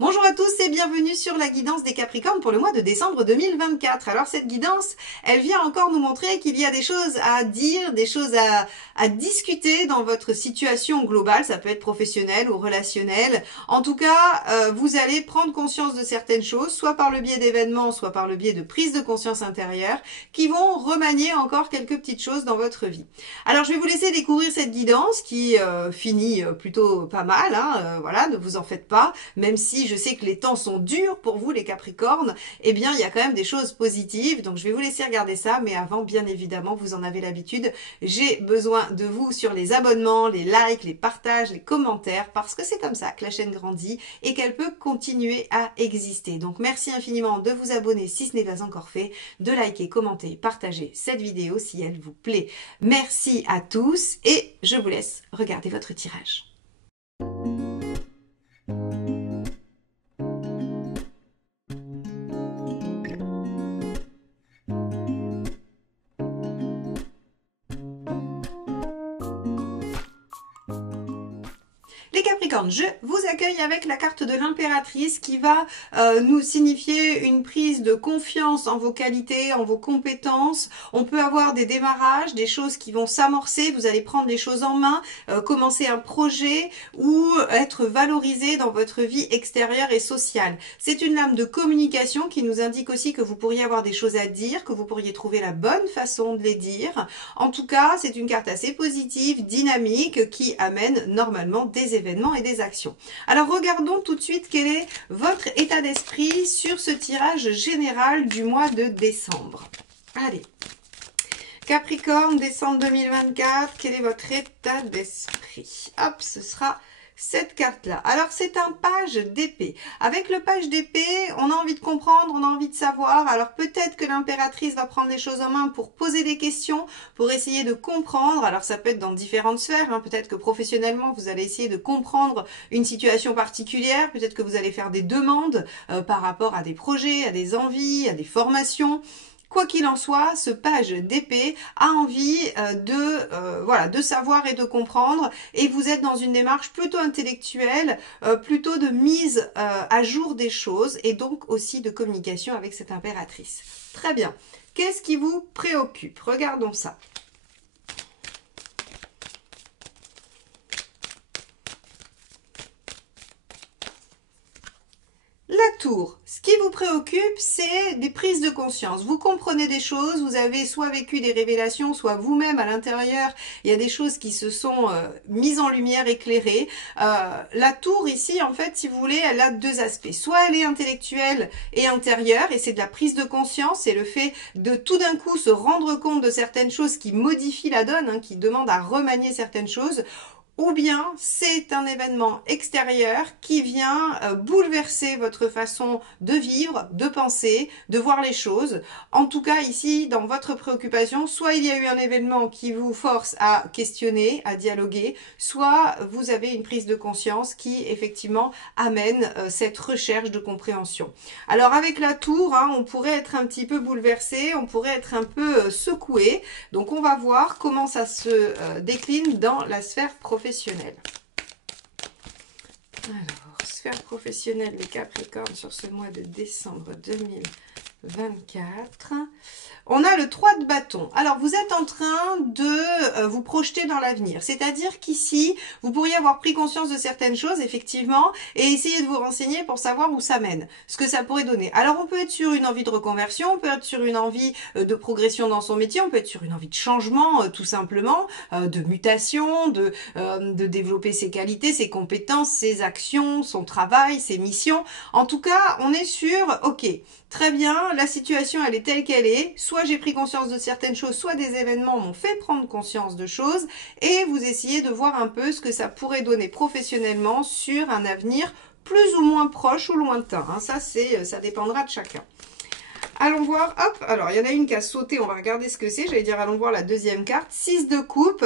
Bonjour à tous et bienvenue sur la guidance des Capricornes pour le mois de décembre 2024. Alors cette guidance, elle vient encore nous montrer qu'il y a des choses à dire, des choses à discuter dans votre situation globale. Ça peut être professionnel ou relationnel. En tout cas, vous allez prendre conscience de certaines choses, soit par le biais d'événements, soit par le biais de prise de conscience intérieure, qui vont remanier encore quelques petites choses dans votre vie. Alors je vais vous laisser découvrir cette guidance qui finit plutôt pas mal. Voilà, ne vous en faites pas, même si je sais que les temps sont durs pour vous les Capricornes, eh bien il y a quand même des choses positives, donc je vais vous laisser regarder ça, mais avant, bien évidemment, vous en avez l'habitude, j'ai besoin de vous sur les abonnements, les likes, les partages, les commentaires, parce que c'est comme ça que la chaîne grandit et qu'elle peut continuer à exister. Donc merci infiniment de vous abonner si ce n'est pas encore fait, de liker, commenter, partager cette vidéo si elle vous plaît. Merci à tous et je vous laisse regarder votre tirage. Les Capricornes, je vous accueille avec la carte de l'impératrice qui va nous signifier une prise de confiance en vos qualités, en vos compétences. On peut avoir des démarrages, des choses qui vont s'amorcer, vous allez prendre les choses en main, commencer un projet ou être valorisé dans votre vie extérieure et sociale. C'est une lame de communication qui nous indique aussi que vous pourriez avoir des choses à dire, que vous pourriez trouver la bonne façon de les dire. En tout cas, c'est une carte assez positive, dynamique, qui amène normalement des événements et des actions. Alors regardons tout de suite quel est votre état d'esprit sur ce tirage général du mois de décembre. Allez, Capricorne, décembre 2024, quel est votre état d'esprit? Hop, ce sera cette carte-là. Alors, c'est un page d'épée. Avec le page d'épée, on a envie de comprendre, on a envie de savoir. Alors, peut-être que l'impératrice va prendre les choses en main pour poser des questions, pour essayer de comprendre. Alors, ça peut être dans différentes sphères. Hein. Peut-être que professionnellement, vous allez essayer de comprendre une situation particulière. Peut-être que vous allez faire des demandes par rapport à des projets, à des envies, à des formations. Quoi qu'il en soit, ce page d'épée a envie de savoir et de comprendre, et vous êtes dans une démarche plutôt intellectuelle, plutôt de mise à jour des choses, et donc aussi de communication avec cette impératrice. Très bien. Qu'est-ce qui vous préoccupe? Regardons ça. La tour, ce qui vous préoccupe, c'est des prises de conscience. Vous comprenez des choses, vous avez soit vécu des révélations, soit vous-même à l'intérieur, il y a des choses qui se sont mises en lumière, éclairées. La tour ici, en fait, si vous voulez, elle a deux aspects. Soit elle est intellectuelle et intérieure, et c'est de la prise de conscience, c'est le fait de tout d'un coup se rendre compte de certaines choses qui modifient la donne, hein, qui demandent à remanier certaines choses. Ou bien c'est un événement extérieur qui vient bouleverser votre façon de vivre, de penser, de voir les choses. En tout cas ici, dans votre préoccupation, soit il y a eu un événement qui vous force à questionner, à dialoguer, soit vous avez une prise de conscience qui effectivement amène cette recherche de compréhension. Alors avec la tour, hein, on pourrait être un petit peu bouleversé, on pourrait être un peu secoué. Donc on va voir comment ça se décline dans la sphère professionnelle. Alors, sphère professionnelle des Capricornes sur ce mois de décembre 2024. On a le 3 de bâton. Alors, vous êtes en train de vous projeter dans l'avenir. C'est-à-dire qu'ici, vous pourriez avoir pris conscience de certaines choses, effectivement, et essayer de vous renseigner pour savoir où ça mène, ce que ça pourrait donner. Alors, on peut être sur une envie de reconversion, on peut être sur une envie de progression dans son métier, on peut être sur une envie de changement, tout simplement, de mutation, de développer ses qualités, ses compétences, ses actions, son travail, ses missions. En tout cas, on est sur, ok, très bien, la situation, elle est telle qu'elle est. Soit j'ai pris conscience de certaines choses, soit des événements m'ont fait prendre conscience de choses. Et vous essayez de voir un peu ce que ça pourrait donner professionnellement sur un avenir plus ou moins proche ou lointain. Hein. Ça dépendra de chacun. Allons voir, hop, alors il y en a une qui a sauté, on va regarder ce que c'est. J'allais dire, allons voir la deuxième carte. 6 de coupe.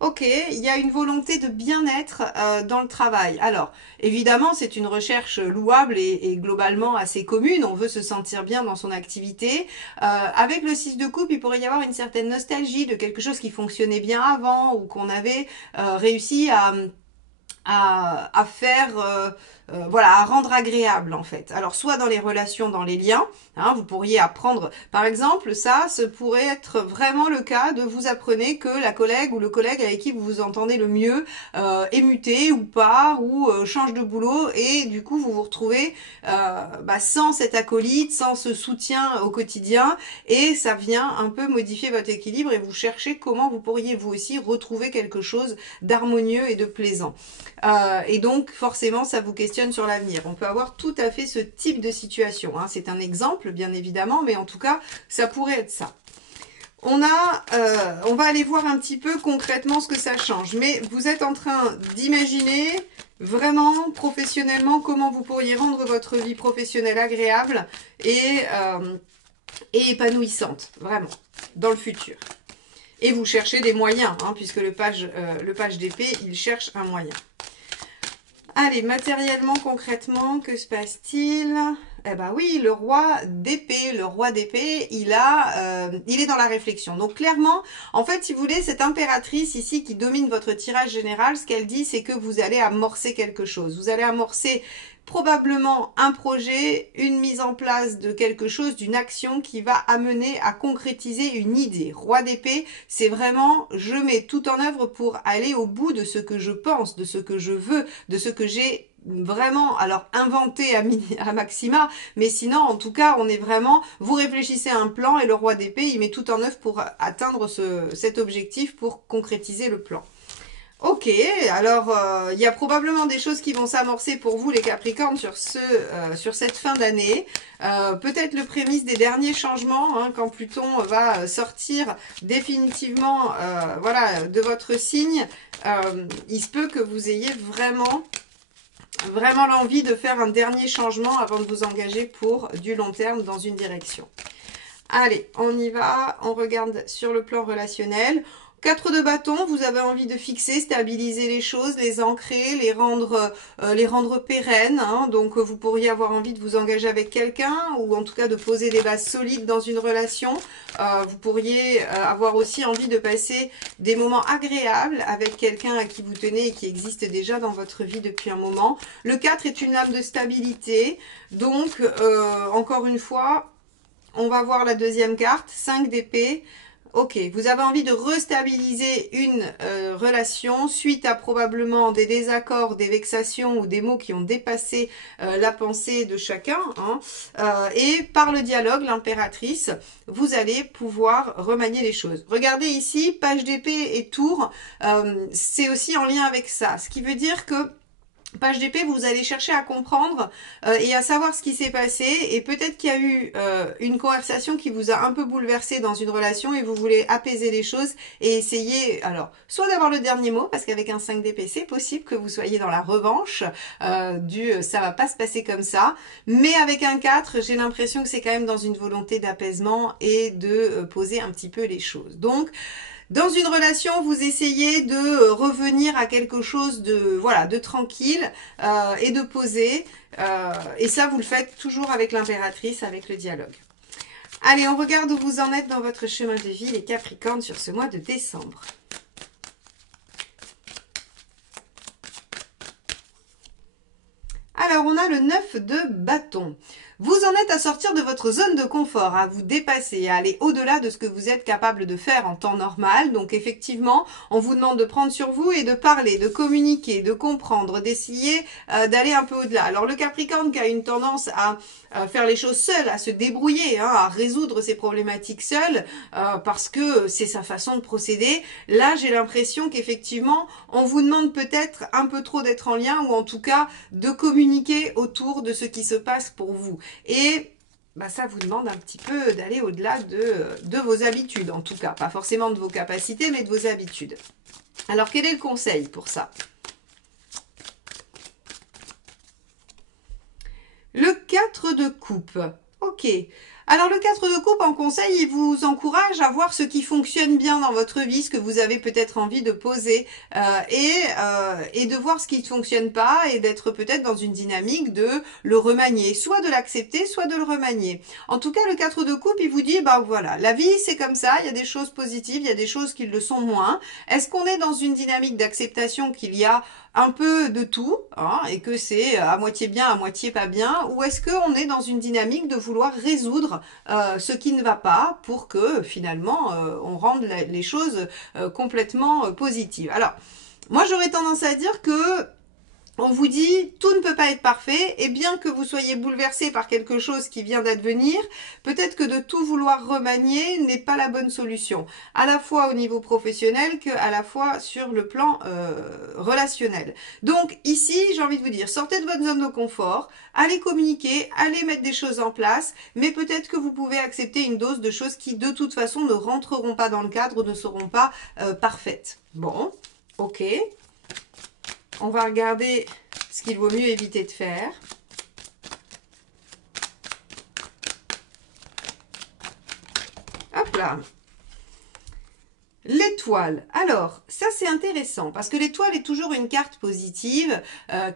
Ok, il y a une volonté de bien-être dans le travail. Alors, évidemment, c'est une recherche louable et globalement assez commune. On veut se sentir bien dans son activité. Avec le 6 de coupe, il pourrait y avoir une certaine nostalgie de quelque chose qui fonctionnait bien avant ou qu'on avait réussi à faire voilà, à rendre agréable en fait. Alors soit dans les relations, dans les liens, hein, vous pourriez apprendre, par exemple, ça, ce pourrait être vraiment le cas de vous apprenez que la collègue ou le collègue avec qui vous vous entendez le mieux est muté ou part ou change de boulot et du coup vous vous retrouvez sans cet acolyte, sans ce soutien au quotidien et ça vient un peu modifier votre équilibre et vous cherchez comment vous pourriez vous aussi retrouver quelque chose d'harmonieux et de plaisant. Et donc forcément ça vous questionne sur l'avenir. On peut avoir tout à fait ce type de situation, hein. C'est un exemple bien évidemment, mais en tout cas ça pourrait être ça. On va aller voir un petit peu concrètement ce que ça change. Mais vous êtes en train d'imaginer vraiment professionnellement comment vous pourriez rendre votre vie professionnelle agréable et épanouissante, vraiment, dans le futur. Et vous cherchez des moyens, hein, puisque le page d'épée, il cherche un moyen. Allez, matériellement, concrètement, que se passe-t-il? Eh ben oui, le roi d'épée, il est dans la réflexion. Donc clairement, en fait, si vous voulez, cette impératrice ici qui domine votre tirage général, ce qu'elle dit, c'est que vous allez amorcer quelque chose. Vous allez amorcer probablement un projet, une mise en place de quelque chose, d'une action qui va amener à concrétiser une idée. Roi d'épée, c'est vraiment je mets tout en œuvre pour aller au bout de ce que je pense, de ce que je veux, de ce que j'ai vraiment, alors inventé à maxima, mais sinon en tout cas on est vraiment, vous réfléchissez à un plan et le roi d'épée il met tout en œuvre pour atteindre cet objectif, pour concrétiser le plan. Ok, alors il y a probablement des choses qui vont s'amorcer pour vous les Capricornes sur cette fin d'année. Peut-être le prémisse des derniers changements, hein, quand Pluton va sortir définitivement voilà, de votre signe. Il se peut que vous ayez vraiment l'envie de faire un dernier changement avant de vous engager pour du long terme dans une direction. Allez, on y va, on regarde sur le plan relationnel. 4 de bâton, vous avez envie de fixer, stabiliser les choses, les ancrer, les rendre pérennes. Hein. Donc vous pourriez avoir envie de vous engager avec quelqu'un ou en tout cas de poser des bases solides dans une relation. Vous pourriez avoir aussi envie de passer des moments agréables avec quelqu'un à qui vous tenez et qui existe déjà dans votre vie depuis un moment. Le 4 est une lame de stabilité. Donc encore une fois, on va voir la deuxième carte, 5 d'épée. Ok, vous avez envie de restabiliser une relation suite à probablement des désaccords, des vexations ou des mots qui ont dépassé la pensée de chacun. Hein. Et par le dialogue, l'impératrice, vous allez pouvoir remanier les choses. Regardez ici, page d'épée et tour, c'est aussi en lien avec ça. Ce qui veut dire que page d'épée, vous allez chercher à comprendre et à savoir ce qui s'est passé et peut-être qu'il y a eu une conversation qui vous a un peu bouleversé dans une relation et vous voulez apaiser les choses et essayer, alors, soit d'avoir le dernier mot, parce qu'avec un 5 d'épée, c'est possible que vous soyez dans la revanche ça va pas se passer comme ça, mais avec un 4, j'ai l'impression que c'est quand même dans une volonté d'apaisement et de poser un petit peu les choses. Donc, dans une relation, vous essayez de revenir à quelque chose de tranquille et de posé. Et ça, vous le faites toujours avec l'impératrice, avec le dialogue. Allez, on regarde où vous en êtes dans votre chemin de vie, les Capricornes, sur ce mois de décembre. Alors, on a le 9 de bâton. Vous en êtes à sortir de votre zone de confort, à vous dépasser, à aller au-delà de ce que vous êtes capable de faire en temps normal. Donc effectivement, on vous demande de prendre sur vous et de parler, de communiquer, de comprendre, d'essayer d'aller un peu au-delà. Alors le Capricorne qui a une tendance à faire les choses seul, à se débrouiller, hein, à résoudre ses problématiques seul, parce que c'est sa façon de procéder. Là, j'ai l'impression qu'effectivement, on vous demande peut-être un peu trop d'être en lien ou en tout cas de communiquer autour de ce qui se passe pour vous. Et ça vous demande un petit peu d'aller au-delà de vos habitudes, en tout cas. Pas forcément de vos capacités, mais de vos habitudes. Alors, quel est le conseil pour ça? Le 4 de coupe. Ok. Alors le 4 de coupe en conseil, il vous encourage à voir ce qui fonctionne bien dans votre vie, ce que vous avez peut-être envie de poser et de voir ce qui ne fonctionne pas et d'être peut-être dans une dynamique de le remanier, soit de l'accepter, soit de le remanier. En tout cas, le 4 de coupe, il vous dit, voilà, la vie c'est comme ça, il y a des choses positives, il y a des choses qui le sont moins. Est-ce qu'on est dans une dynamique d'acceptation qu'il y a un peu de tout, hein, et que c'est à moitié bien, à moitié pas bien, ou est-ce qu'on est dans une dynamique de vouloir résoudre ce qui ne va pas pour que finalement on rende les choses complètement positives. Alors, moi j'aurais tendance à dire que on vous dit tout ne peut pas être parfait et bien que vous soyez bouleversé par quelque chose qui vient d'advenir, peut-être que de tout vouloir remanier n'est pas la bonne solution, à la fois au niveau professionnel qu'à la fois sur le plan relationnel. Donc ici, j'ai envie de vous dire, sortez de votre zone de confort, allez communiquer, allez mettre des choses en place, mais peut-être que vous pouvez accepter une dose de choses qui de toute façon ne rentreront pas dans le cadre, ne seront pas parfaites. Bon, ok. On va regarder ce qu'il vaut mieux éviter de faire. Hop là. L'étoile. Alors, ça c'est intéressant parce que l'étoile est toujours une carte positive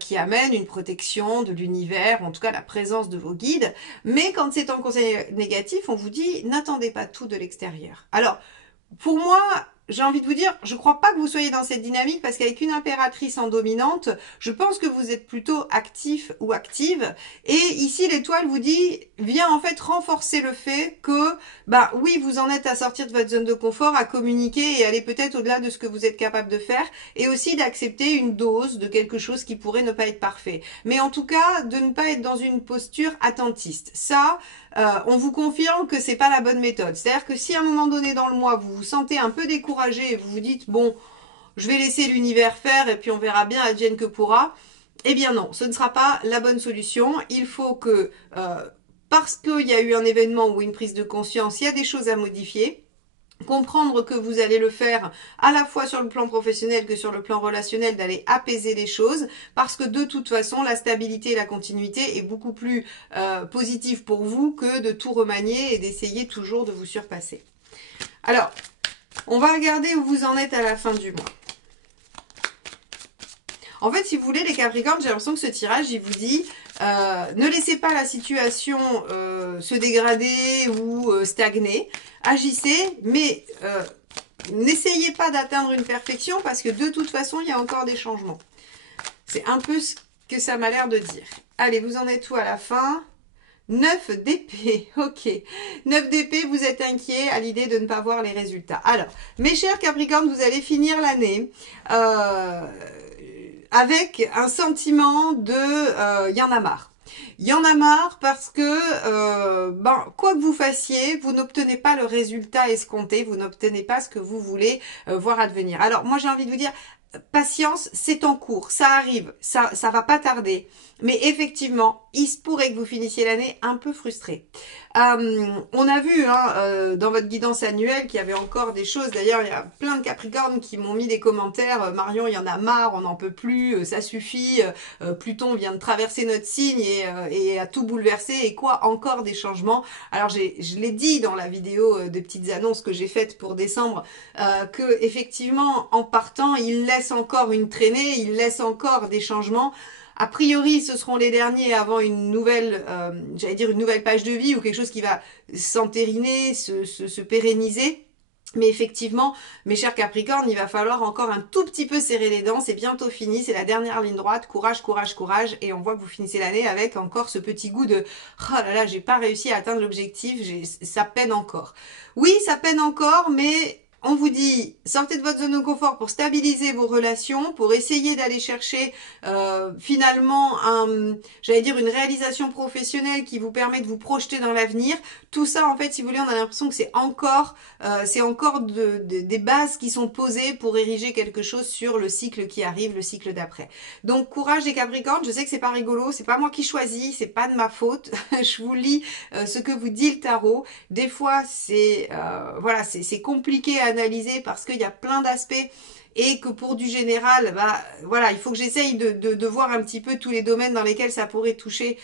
qui amène une protection de l'univers, en tout cas la présence de vos guides. Mais quand c'est en conseil négatif, on vous dit n'attendez pas tout de l'extérieur. Alors, pour moi, j'ai envie de vous dire, je ne crois pas que vous soyez dans cette dynamique parce qu'avec une impératrice en dominante, je pense que vous êtes plutôt actif ou active. Et ici, l'étoile vous dit, vient en fait renforcer le fait que, bah oui, vous en êtes à sortir de votre zone de confort, à communiquer et aller peut-être au-delà de ce que vous êtes capable de faire et aussi d'accepter une dose de quelque chose qui pourrait ne pas être parfait. Mais en tout cas, de ne pas être dans une posture attentiste. Ça, on vous confirme que c'est pas la bonne méthode. C'est-à-dire que si à un moment donné dans le mois, vous vous sentez un peu découragé et vous vous dites, bon, je vais laisser l'univers faire et puis on verra bien, advienne que pourra, eh bien non, ce ne sera pas la bonne solution. Il faut que, parce qu'il y a eu un événement ou une prise de conscience, il y a des choses à modifier. Comprendre que vous allez le faire à la fois sur le plan professionnel que sur le plan relationnel, d'aller apaiser les choses, parce que de toute façon, la stabilité et la continuité est beaucoup plus positive pour vous que de tout remanier et d'essayer toujours de vous surpasser. Alors, on va regarder où vous en êtes à la fin du mois. En fait, si vous voulez, les Capricornes, j'ai l'impression que ce tirage, il vous dit ne laissez pas la situation se dégrader ou stagner. Agissez, mais n'essayez pas d'atteindre une perfection parce que de toute façon, il y a encore des changements. C'est un peu ce que ça m'a l'air de dire. Allez, vous en êtes où à la fin ? 9 d'épée, ok. 9 d'épée, vous êtes inquiet à l'idée de ne pas voir les résultats. Alors, mes chers Capricornes, vous allez finir l'année avec un sentiment de y en a marre. Il y en a marre parce que, quoi que vous fassiez, vous n'obtenez pas le résultat escompté, vous n'obtenez pas ce que vous voulez voir advenir. Alors, moi, j'ai envie de vous dire, patience, c'est en cours, ça arrive, ça va pas tarder. Mais effectivement, il se pourrait que vous finissiez l'année un peu frustré. On a vu dans votre guidance annuelle qu'il y avait encore des choses. D'ailleurs, il y a plein de Capricornes qui m'ont mis des commentaires. Marion, il y en a marre, on n'en peut plus, ça suffit. Pluton vient de traverser notre signe et a tout bouleversé. Et quoi, encore des changements. Alors, je l'ai dit dans la vidéo des petites annonces que j'ai faites pour décembre, que effectivement, en partant, il laisse encore une traînée, il laisse encore des changements. A priori, ce seront les derniers avant une nouvelle, j'allais dire une nouvelle page de vie ou quelque chose qui va s'entériner, se pérenniser. Mais effectivement, mes chers Capricornes, il va falloir encore un tout petit peu serrer les dents. C'est bientôt fini, c'est la dernière ligne droite. Courage, courage, courage. Et on voit que vous finissez l'année avec encore ce petit goût de « Oh là là, j'ai pas réussi à atteindre l'objectif, ça peine encore. » Oui, ça peine encore, mais on vous dit, sortez de votre zone de confort pour stabiliser vos relations, pour essayer d'aller chercher finalement j'allais dire une réalisation professionnelle qui vous permet de vous projeter dans l'avenir. Tout ça, en fait, si vous voulez, on a l'impression que c'est encore des bases qui sont posées pour ériger quelque chose sur le cycle qui arrive, le cycle d'après. Donc, courage les Capricornes, je sais que c'est pas rigolo, c'est pas moi qui choisis, c'est pas de ma faute. Je vous lis ce que vous dit le tarot. Des fois, c'est compliqué à analyser parce qu'il y a plein d'aspects et que pour du général, voilà, il faut que j'essaye de voir un petit peu tous les domaines dans lesquels ça pourrait toucher.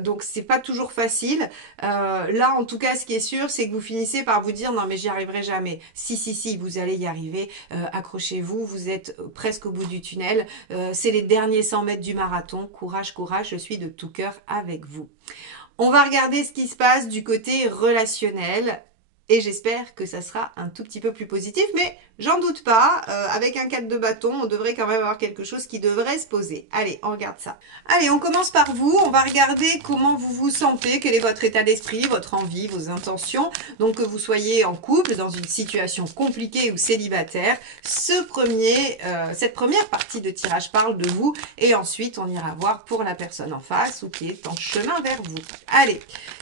Donc c'est pas toujours facile. Là, en tout cas, ce qui est sûr, c'est que vous finissez par vous dire non mais j'y arriverai jamais. Si, vous allez y arriver. Accrochez-vous, vous êtes presque au bout du tunnel. C'est les derniers 100 mètres du marathon. Courage, courage, je suis de tout cœur avec vous. On va regarder ce qui se passe du côté relationnel. Et j'espère que ça sera un tout petit peu plus positif, mais J'en doute pas, avec un 4 de bâton, on devrait quand même avoir quelque chose qui devrait se poser. Allez, on regarde ça. Allez, on commence par vous. On va regarder comment vous vous sentez, quel est votre état d'esprit, votre envie, vos intentions. Donc, que vous soyez en couple, dans une situation compliquée ou célibataire, cette première partie de tirage parle de vous. Et ensuite, on ira voir pour la personne en face ou qui est en chemin vers vous. Allez,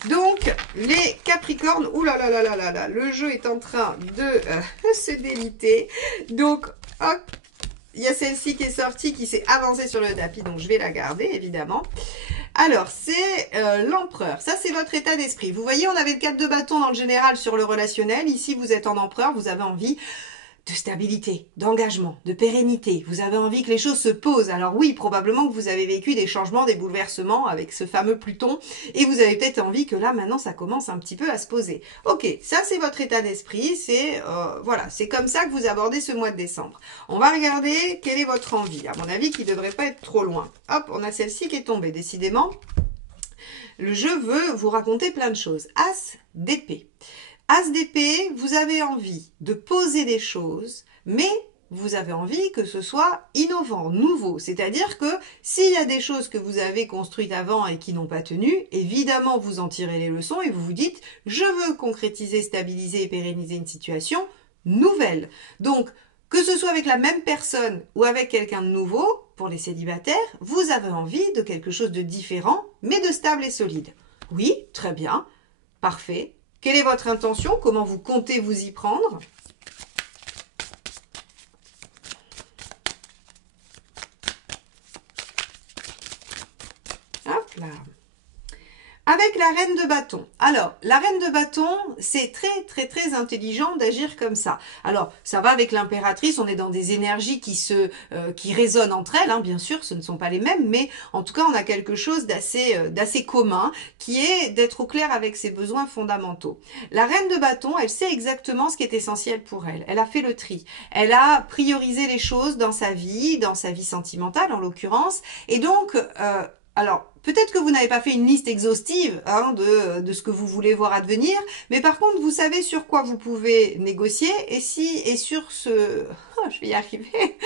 donc, les Capricornes, ouh là là là là là là, le jeu est en train de se déliter. Donc, hop, il y a celle-ci qui est sortie, qui s'est avancée sur le tapis, donc je vais la garder, évidemment. Alors, c'est l'empereur. Ça, c'est votre état d'esprit. Vous voyez, on avait le 4 de bâton dans le général sur le relationnel. Ici, vous êtes en empereur, vous avez envie de stabilité, d'engagement, de pérennité. Vous avez envie que les choses se posent. Alors oui, probablement que vous avez vécu des changements, des bouleversements avec ce fameux Pluton et vous avez peut-être envie que là, maintenant, ça commence un petit peu à se poser. Ok, ça c'est votre état d'esprit. C'est voilà, c'est comme ça que vous abordez ce mois de décembre. On va regarder quelle est votre envie. À mon avis, qui ne devrait pas être trop loin. Hop, on a celle-ci qui est tombée. Décidément, le jeu veut vous raconter plein de choses. As d'épée. As d'épée, vous avez envie de poser des choses, mais vous avez envie que ce soit innovant, nouveau. C'est-à-dire que s'il y a des choses que vous avez construites avant et qui n'ont pas tenu, évidemment, vous en tirez les leçons et vous vous dites « je veux concrétiser, stabiliser et pérenniser une situation nouvelle ». Donc, que ce soit avec la même personne ou avec quelqu'un de nouveau, pour les célibataires, vous avez envie de quelque chose de différent, mais de stable et solide. Oui, très bien, parfait. Quelle est votre intention? Comment vous comptez vous y prendre? Hop là. Avec la reine de bâton. Alors, la reine de bâton, c'est très intelligent d'agir comme ça. Alors, ça va avec l'impératrice, on est dans des énergies qui résonnent entre elles, hein, bien sûr, ce ne sont pas les mêmes, mais en tout cas, on a quelque chose d'assez commun, qui est d'être au clair avec ses besoins fondamentaux. La reine de bâton, elle sait exactement ce qui est essentiel pour elle. Elle a fait le tri. Elle a priorisé les choses dans sa vie sentimentale en l'occurrence, et donc, alors, peut-être que vous n'avez pas fait une liste exhaustive hein, de ce que vous voulez voir advenir, mais par contre, vous savez sur quoi vous pouvez négocier et sur ce... Oh, je vais y arriver.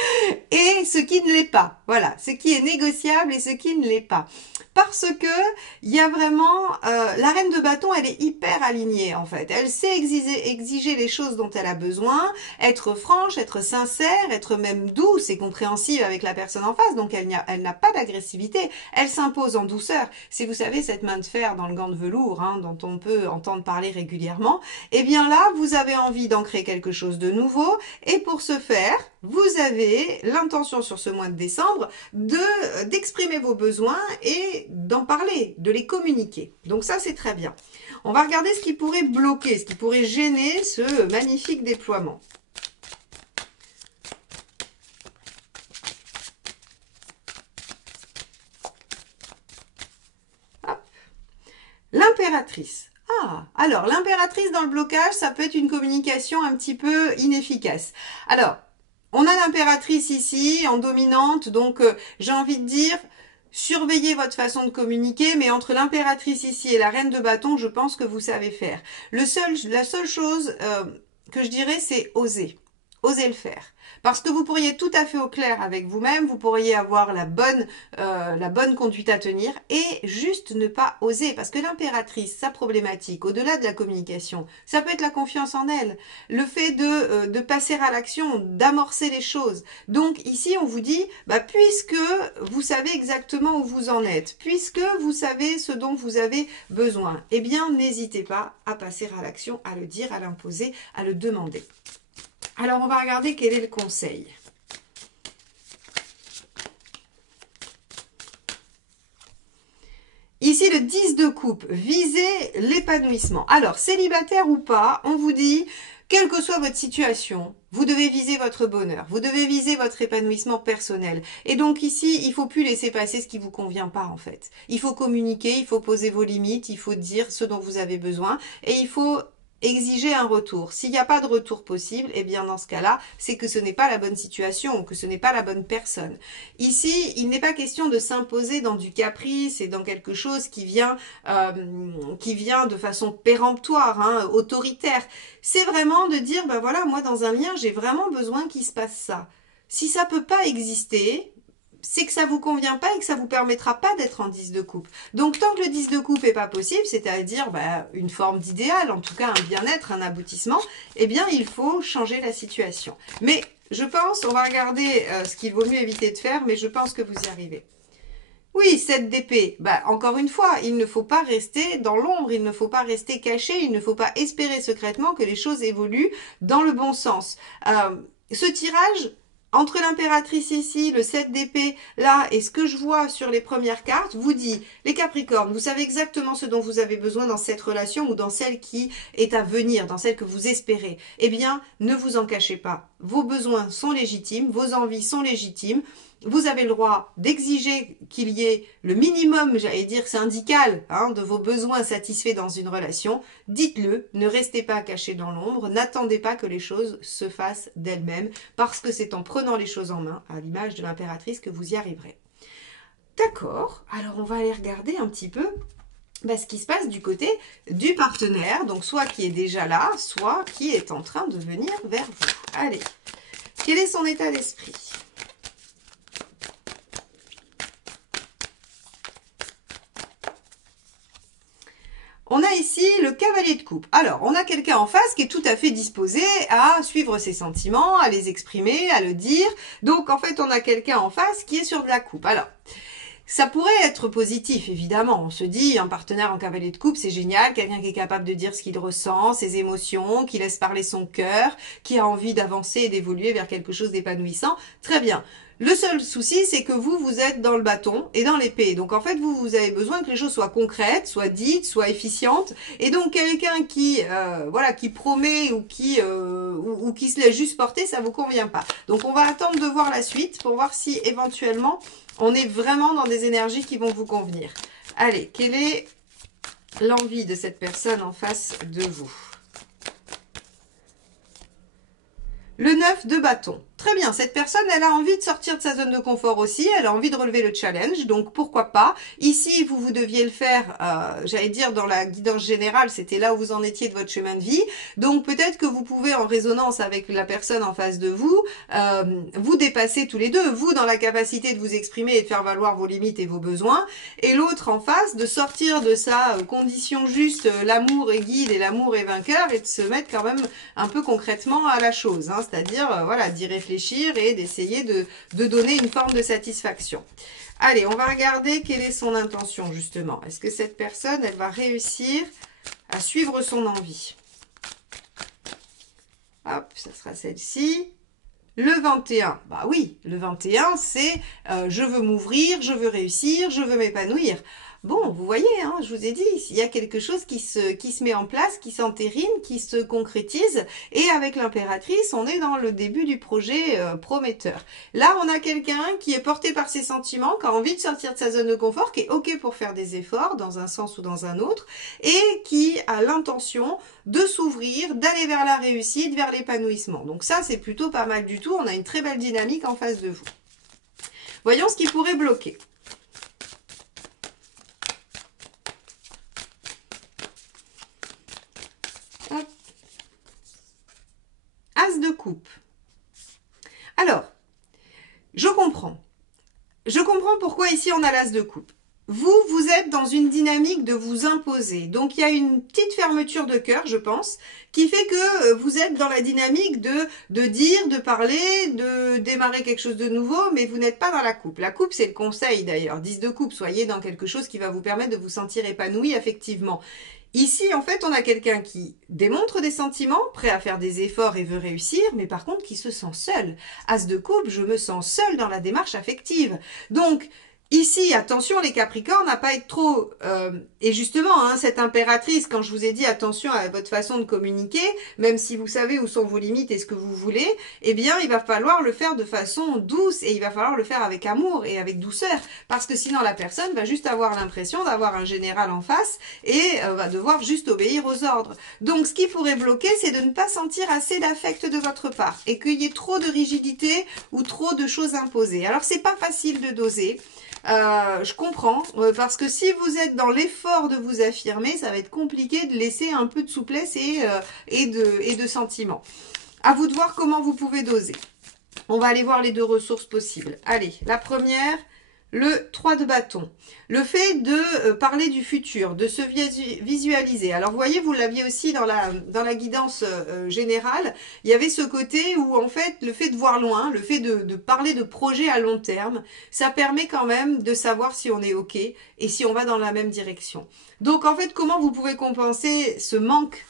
Et ce qui ne l'est pas. Voilà, ce qui est négociable et ce qui ne l'est pas. Parce que il y a vraiment... la reine de bâton, elle est hyper alignée en fait. Elle sait exiger les choses dont elle a besoin, être franche, être sincère, être même douce et compréhensive avec la personne en face. Donc elle n'a pas d'agressivité. Elle s'impose en douceur. Si vous savez cette main de fer dans le gant de velours, hein, dont on peut entendre parler régulièrement, eh bien là, vous avez envie d'ancrer quelque chose de nouveau. Et pour ce faire, vous avez l'intention sur ce mois de décembre d'exprimer vos besoins et d'en parler, de les communiquer. Donc ça, c'est très bien. On va regarder ce qui pourrait bloquer, ce qui pourrait gêner ce magnifique déploiement. L'impératrice. Ah, alors l'impératrice dans le blocage, ça peut être une communication un petit peu inefficace. Alors, on a l'impératrice ici en dominante, donc j'ai envie de dire, surveillez votre façon de communiquer, mais entre l'impératrice ici et la reine de bâton, je pense que vous savez faire. La seule chose que je dirais, c'est oser. Osez le faire. Parce que vous pourriez tout à fait au clair avec vous-même, vous pourriez avoir la bonne conduite à tenir et juste ne pas oser. Parce que l'impératrice, sa problématique, au-delà de la communication, ça peut être la confiance en elle, le fait de passer à l'action, d'amorcer les choses. Donc ici, on vous dit, bah, puisque vous savez exactement où vous en êtes, puisque vous savez ce dont vous avez besoin, eh bien, n'hésitez pas à passer à l'action, à le dire, à l'imposer, à le demander. Alors, on va regarder quel est le conseil. Ici, le 10 de coupe, visez l'épanouissement. Alors, célibataire ou pas, on vous dit, quelle que soit votre situation, vous devez viser votre bonheur, vous devez viser votre épanouissement personnel. Et donc ici, il ne faut plus laisser passer ce qui ne vous convient pas en fait. Il faut communiquer, il faut poser vos limites, il faut dire ce dont vous avez besoin et il faut exigez un retour. S'il n'y a pas de retour possible, eh bien dans ce cas-là, c'est que ce n'est pas la bonne situation ou que ce n'est pas la bonne personne. Ici, il n'est pas question de s'imposer dans du caprice et dans quelque chose qui vient de façon péremptoire, hein, autoritaire. C'est vraiment de dire, ben voilà, moi dans un lien, j'ai vraiment besoin qu'il se passe ça. Si ça peut pas exister, c'est que ça vous convient pas et que ça vous permettra pas d'être en 10 de coupe. Donc tant que le 10 de coupe est pas possible, c'est-à-dire une forme d'idéal, en tout cas un bien-être, un aboutissement, eh bien il faut changer la situation. Mais je pense, on va regarder ce qu'il vaut mieux éviter de faire, mais je pense que vous y arrivez. Oui, 7 d'épée. Encore une fois, il ne faut pas rester dans l'ombre, il ne faut pas rester caché, il ne faut pas espérer secrètement que les choses évoluent dans le bon sens. Ce tirage, entre l'impératrice ici, le 7 d'épée là, et ce que je vois sur les premières cartes, vous dit, les Capricornes, vous savez exactement ce dont vous avez besoin dans cette relation ou dans celle qui est à venir, dans celle que vous espérez. Eh bien, ne vous en cachez pas. Vos besoins sont légitimes, vos envies sont légitimes. Vous avez le droit d'exiger qu'il y ait le minimum, j'allais dire syndical, hein, de vos besoins satisfaits dans une relation. Dites-le, ne restez pas cachés dans l'ombre, n'attendez pas que les choses se fassent d'elles-mêmes, parce que c'est en prenant les choses en main, à l'image de l'impératrice, que vous y arriverez. D'accord, alors on va aller regarder un petit peu ce qui se passe du côté du partenaire, donc soit qui est déjà là, soit qui est en train de venir vers vous. Allez, quel est son état d'esprit ? On a ici le cavalier de coupe. Alors, on a quelqu'un en face qui est tout à fait disposé à suivre ses sentiments, à les exprimer, à le dire. Donc, en fait, on a quelqu'un en face qui est sur de la coupe. Alors, ça pourrait être positif, évidemment. On se dit, un partenaire en cavalier de coupe, c'est génial. Quelqu'un qui est capable de dire ce qu'il ressent, ses émotions, qui laisse parler son cœur, qui a envie d'avancer et d'évoluer vers quelque chose d'épanouissant. Très bien. Le seul souci, c'est que vous êtes dans le bâton et dans l'épée. Donc, en fait, vous avez besoin que les choses soient concrètes, soient dites, soient efficientes. Et donc, quelqu'un qui promet ou qui se laisse juste porter, ça vous convient pas. Donc, on va attendre de voir la suite pour voir si, éventuellement, on est vraiment dans des énergies qui vont vous convenir. Allez, quelle est l'envie de cette personne en face de vous ? Le 9 de bâton. Très bien, cette personne, elle a envie de sortir de sa zone de confort aussi, elle a envie de relever le challenge, donc pourquoi pas. Ici, vous deviez le faire, j'allais dire dans la guidance générale, c'était là où vous en étiez de votre chemin de vie. Donc peut-être que vous pouvez, en résonance avec la personne en face de vous, vous dépasser tous les deux, vous dans la capacité de vous exprimer et de faire valoir vos limites et vos besoins, et l'autre en face de sortir de sa condition juste, l'amour est guide et l'amour est vainqueur, et de se mettre quand même un peu concrètement à la chose, hein, c'est-à-dire voilà, d'y réfléchir et d'essayer de donner une forme de satisfaction. Allez, on va regarder quelle est son intention justement. Est-ce que cette personne, elle va réussir à suivre son envie? Hop, ça sera celle-ci. Le 21, bah oui, le 21, c'est je veux m'ouvrir, je veux réussir, je veux m'épanouir. Bon, vous voyez, hein, je vous ai dit, il y a quelque chose qui se met en place, qui s'entérine, qui se concrétise. Et avec l'impératrice, on est dans le début du projet prometteur. Là, on a quelqu'un qui est porté par ses sentiments, qui a envie de sortir de sa zone de confort, qui est OK pour faire des efforts dans un sens ou dans un autre, et qui a l'intention de s'ouvrir, d'aller vers la réussite, vers l'épanouissement. Donc ça, c'est plutôt pas mal du tout. On a une très belle dynamique en face de vous. Voyons ce qui pourrait bloquer. Hop. As de coupe. Alors, je comprends. Je comprends pourquoi ici on a l'as de coupe. Vous êtes dans une dynamique de vous imposer. Donc, il y a une petite fermeture de cœur, je pense, qui fait que vous êtes dans la dynamique de dire, de parler, de démarrer quelque chose de nouveau, mais vous n'êtes pas dans la coupe. La coupe, c'est le conseil d'ailleurs. 10 de coupe, soyez dans quelque chose qui va vous permettre de vous sentir épanoui affectivement. Ici, en fait, on a quelqu'un qui démontre des sentiments, prêt à faire des efforts et veut réussir, mais par contre qui se sent seul. As de coupe, je me sens seul dans la démarche affective. Donc, Ici, attention les Capricornes à pas être trop... et justement, hein, cette impératrice, quand je vous ai dit attention à votre façon de communiquer, même si vous savez où sont vos limites et ce que vous voulez, eh bien, il va falloir le faire de façon douce et il va falloir le faire avec amour et avec douceur. Parce que sinon, la personne va juste avoir l'impression d'avoir un général en face et va devoir juste obéir aux ordres. Donc, ce qui pourrait bloquer, c'est de ne pas sentir assez d'affect de votre part et qu'il y ait trop de rigidité ou trop de choses imposées. Alors, c'est pas facile de doser. Je comprends, parce que si vous êtes dans l'effort de vous affirmer, ça va être compliqué de laisser un peu de souplesse et de sentiments. À vous de voir comment vous pouvez doser. On va aller voir les deux ressources possibles. Allez, la première, le 3 de bâton. Le fait de parler du futur, de se visualiser. Alors, vous voyez, vous l'aviez aussi dans la guidance générale. Il y avait ce côté où, en fait, le fait de voir loin, le fait de parler de projets à long terme, ça permet quand même de savoir si on est OK et si on va dans la même direction. Donc, en fait, comment vous pouvez compenser ce manque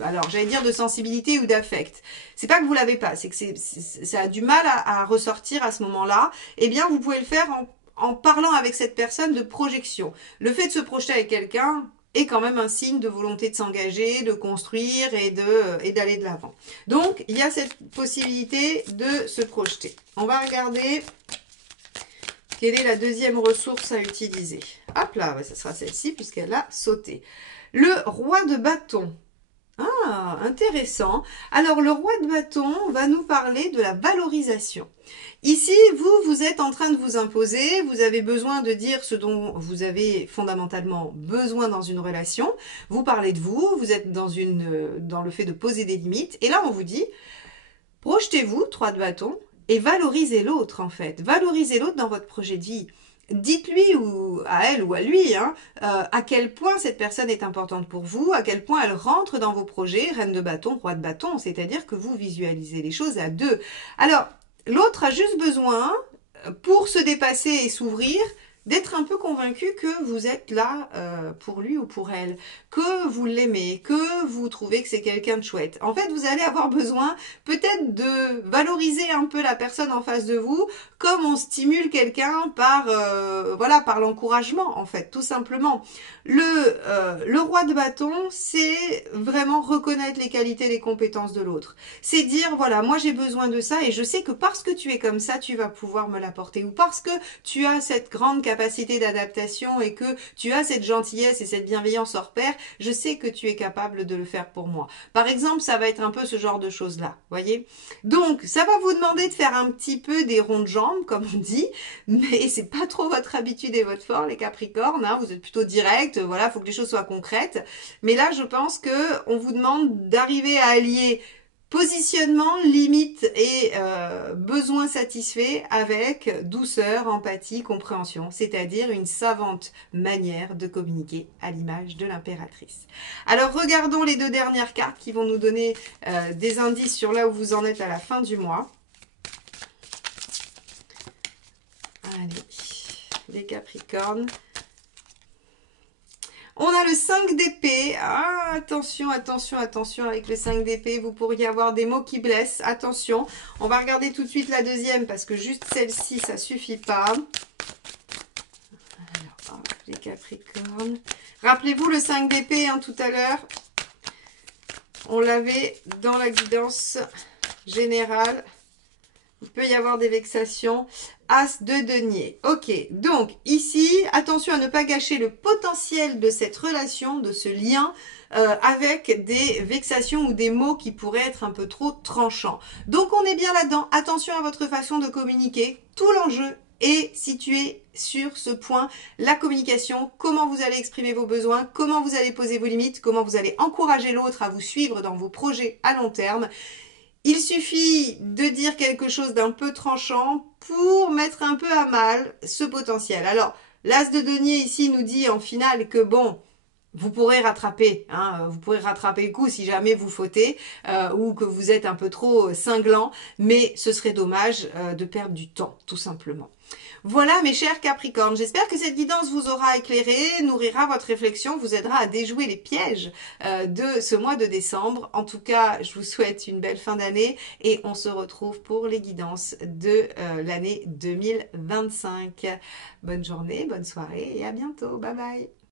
alors j'allais dire de sensibilité ou d'affect. C'est pas que vous l'avez pas, c'est que ça a du mal à ressortir à ce moment-là. Eh bien, vous pouvez le faire en parlant avec cette personne de projection. Le fait de se projeter avec quelqu'un est quand même un signe de volonté de s'engager, de construire et d'aller de l'avant. Donc, il y a cette possibilité de se projeter. On va regarder quelle est la deuxième ressource à utiliser. Hop là, ça sera celle-ci puisqu'elle a sauté. Le roi de bâton. Ah, intéressant. Alors, le roi de bâton va nous parler de la valorisation. Ici, vous êtes en train de vous imposer, vous avez besoin de dire ce dont vous avez fondamentalement besoin dans une relation. Vous parlez de vous, vous êtes dans le fait de poser des limites. Et là, on vous dit, projetez-vous, 3 de bâton, et valorisez l'autre, en fait. Valorisez l'autre dans votre projet de vie. Dites-lui ou à elle ou à lui à quel point cette personne est importante pour vous, à quel point elle rentre dans vos projets, reine de bâton, roi de bâton, c'est-à-dire que vous visualisez les choses à deux. Alors, l'autre a juste besoin, pour se dépasser et s'ouvrir, d'être un peu convaincu que vous êtes là pour lui ou pour elle, que vous l'aimez, que vous trouvez que c'est quelqu'un de chouette. En fait, vous allez avoir besoin peut-être de valoriser un peu la personne en face de vous, comme on stimule quelqu'un par par l'encouragement, en fait, tout simplement. Le roi de bâton, c'est vraiment reconnaître les qualités, les compétences de l'autre. C'est dire, voilà, moi j'ai besoin de ça et je sais que parce que tu es comme ça, tu vas pouvoir me l'apporter. Ou parce que tu as cette grande capacité d'adaptation et que tu as cette gentillesse et cette bienveillance hors pair, je sais que tu es capable de le faire pour moi. Par exemple, ça va être un peu ce genre de choses-là, voyez. Donc, ça va vous demander de faire un petit peu des ronds de jambes, comme on dit, mais c'est pas trop votre habitude et votre fort, les Capricornes, hein, vous êtes plutôt direct, voilà, il faut que les choses soient concrètes. Mais là, je pense que on vous demande d'arriver à allier positionnement, limite et besoin satisfait avec douceur, empathie, compréhension, c'est-à-dire une savante manière de communiquer à l'image de l'impératrice. Alors regardons les deux dernières cartes qui vont nous donner des indices sur là où vous en êtes à la fin du mois. Allez, les Capricornes. On a le 5 d'épée. Ah, attention, attention, attention avec le 5 d'épée. Vous pourriez avoir des mots qui blessent. Attention. On va regarder tout de suite la deuxième parce que juste celle-ci, ça suffit pas. Alors, les Capricornes. Rappelez-vous le 5 d'épée tout à l'heure. On l'avait dans la guidance générale. Il peut y avoir des vexations. As de denier. Ok, donc ici, attention à ne pas gâcher le potentiel de cette relation, de ce lien, avec des vexations ou des mots qui pourraient être un peu trop tranchants. Donc on est bien là-dedans. Attention à votre façon de communiquer. Tout l'enjeu est situé sur ce point, la communication, comment vous allez exprimer vos besoins, comment vous allez poser vos limites, comment vous allez encourager l'autre à vous suivre dans vos projets à long terme. Il suffit de dire quelque chose d'un peu tranchant pour mettre un peu à mal ce potentiel. Alors, l'As de denier ici nous dit en finale que bon, vous pourrez rattraper, vous pourrez rattraper le coup si jamais vous fautez ou que vous êtes un peu trop cinglant, mais ce serait dommage de perdre du temps, tout simplement. Voilà mes chers Capricornes, j'espère que cette guidance vous aura éclairé, nourrira votre réflexion, vous aidera à déjouer les pièges de ce mois de décembre. En tout cas, je vous souhaite une belle fin d'année et on se retrouve pour les guidances de l'année 2025. Bonne journée, bonne soirée et à bientôt. Bye bye.